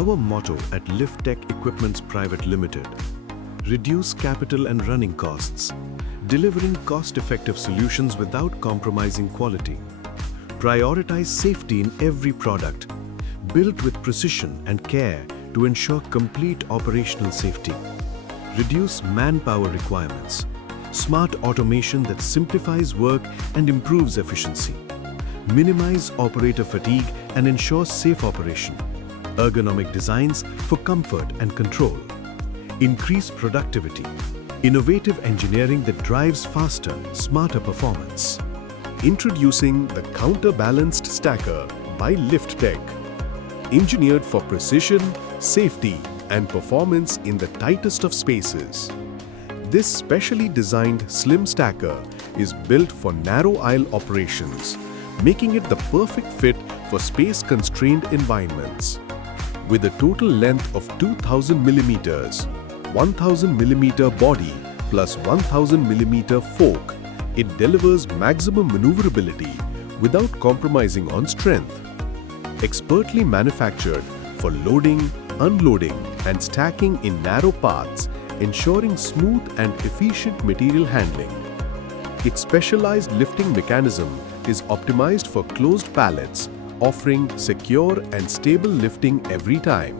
Our motto at Lifttech Equipments Private Limited: reduce capital and running costs, delivering cost-effective solutions without compromising quality. Prioritize safety in every product, built with precision and care to ensure complete operational safety. Reduce manpower requirements, smart automation that simplifies work and improves efficiency. Minimize operator fatigue and ensure safe operation. Ergonomic designs for comfort and control. Increase productivity. Innovative engineering that drives faster, smarter performance. Introducing the Counterbalanced Stacker by Lifttech. Engineered for precision, safety, and performance in the tightest of spaces. This specially designed slim stacker is built for narrow aisle operations, making it the perfect fit for space-constrained environments. With a total length of 2000 millimeters, 1000 millimeter body plus 1000 millimeter fork, it delivers maximum maneuverability without compromising on strength. Expertly manufactured for loading, unloading, and stacking in narrow paths, ensuring smooth and efficient material handling. Its specialized lifting mechanism is optimized for closed pallets, offering secure and stable lifting every time.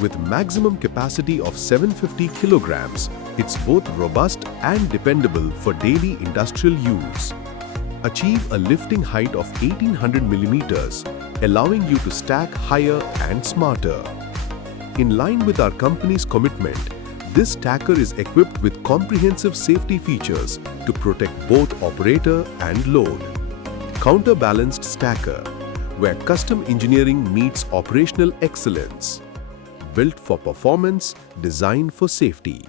With maximum capacity of 750 kilograms, it's both robust and dependable for daily industrial use. Achieve a lifting height of 1800 millimeters, allowing you to stack higher and smarter. In line with our company's commitment, this stacker is equipped with comprehensive safety features to protect both operator and load. Counterbalanced Stacker, where custom engineering meets operational excellence. Built for performance, designed for safety.